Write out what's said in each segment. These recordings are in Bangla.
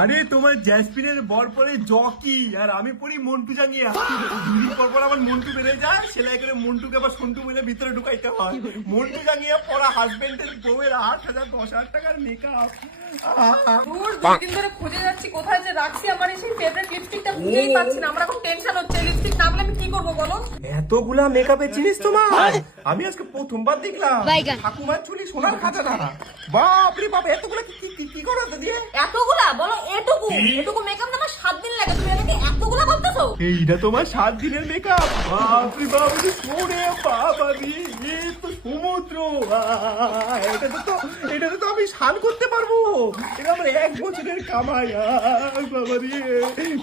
আরে তোমার জ্যাসমিনের বর পরে জকি আর আমি পড়ি মন্টু জাঙ্গিয়া। দুদিন পর পর আমার মন্টু বেড়ে যায়, সেলাই করে মন্টুকে আবার সন্টু মিলে ভিতরে ঢুকাইতে হয়। মন্টু জাঙ্গিয়া পড়া হাজবেন্ডের বউয়ের 8,000 10,000 টাকার মেকআপ। দূর দুদিন ধরে খুঁজে যাচ্ছি কোথায় যে রাখছি আমার এই সেই ফেভারিট লিপস্টিকটা খুঁজেই পাচ্ছি না। আমার এখন টেনশন হচ্ছে, লিপস্টিক না পেলে আমি কি করবো বলো? এতগুলা মেকআপের জিনিস তোমার, আমি আজকে প্রথমবার দেখলাম। ঠাকুমার চুলি সোনার খাজা না, বাপরে বাপ, এতগুলা কি করো তো দিয়ে? এতগুলা বলো? এটুকু মেকআপ না 7 দিন লাগে, তুমি আমাকে এতগুলা বলতেছো? এইটা তোমার 7 দিনের মেকআপ? বাপরে বাপ, সোনে বাবা দিয়ে এ তো সমুদ্র। এটাতে তো আমি স্নান করতে পারবো। এটা আমার 1 বছরের কামাই। বাবা দিয়ে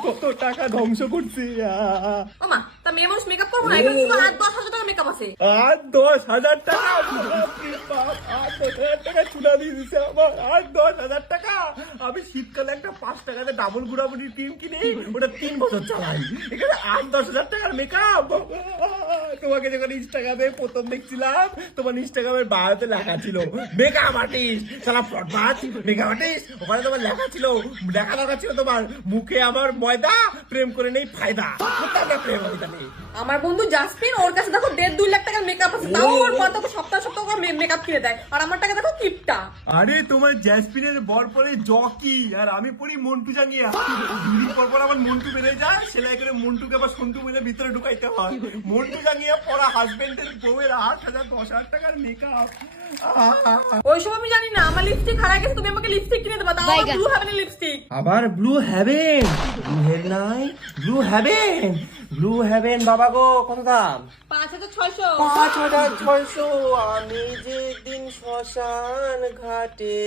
কত টাকা ধ্বংস করছে। ওমা, তা মেয়ে মানুষ মেকআপ করবো না? এখানে তো 8-10 হাজার টাকা মেকআপ আছে। 8-10 হাজার টাকা? বাপরে বাপ, 8-10 হাজার টাকা চুলা দিয়ে দিছে আমার। 8-10 হাজার টাকা? আমি শীতকালে একটা 5 টাকাতে ডাবল গুড়াবুড়ির ক্রিম কিনে ওটা 3 বছর চালাই, এখানে 8-10 হাজার টাকার মেকআপ। তোমাকে যখন ইনস্টাগ্রামে প্রথম দেখছিলাম, তোমার ইনস্টাগ্রামের বায়োতে লেখা ছিল মেকআপ আর্টিস্ট, সারা ফটমাচ মেকআপ আর্টিস্ট। ওখানে তোমার লেখা ছিল, লেখা দরকার ছিল তোমার মুখে আমার ময়দা, প্রেম করে নেই ফায়দা। প্রেম হইতা নেই। আমার বন্ধু জাসমিন, ওর কাছে দেখো 1.5-2 লাখ টাকার মেকআপ আছে, তাও ওর পর তো সপ্তাহ মেকআপ কিনে দেয়, আর আমার টাকা দেখো কিপটা। আরে তোমার জ্যাসমিনের বর পরে জকি আর আমি পড়ি মন্টু জাঙ্গিয়া। দুদিন পর পর আমার মন্টু বেড়ে যায়, সেলাই করে মন্টুকে আবার সন্টু মিলে ভিতরে ঢুকাইতে হয়। মন্টু জাঙ্গিয়া পড়া হাজবেন্ডের বউয়ের 8,000 10,000 টাকার মেকআপ। ওইসব আমি জানি না, আমার লিপস্টিক হারাই গেছে, তুমি আমাকে লিপস্টিক কিনে দেবা, তাও ব্লু হেভেনের লিপস্টিক। আবার ব্লু হেভেন? ব্লু হেভেন নাই, ব্লু হেভেন। ব্লু হেভেন বাবা গো, কত দাম? 5,600। 5,600? আমি যেদিন শ্মশান ঘাটে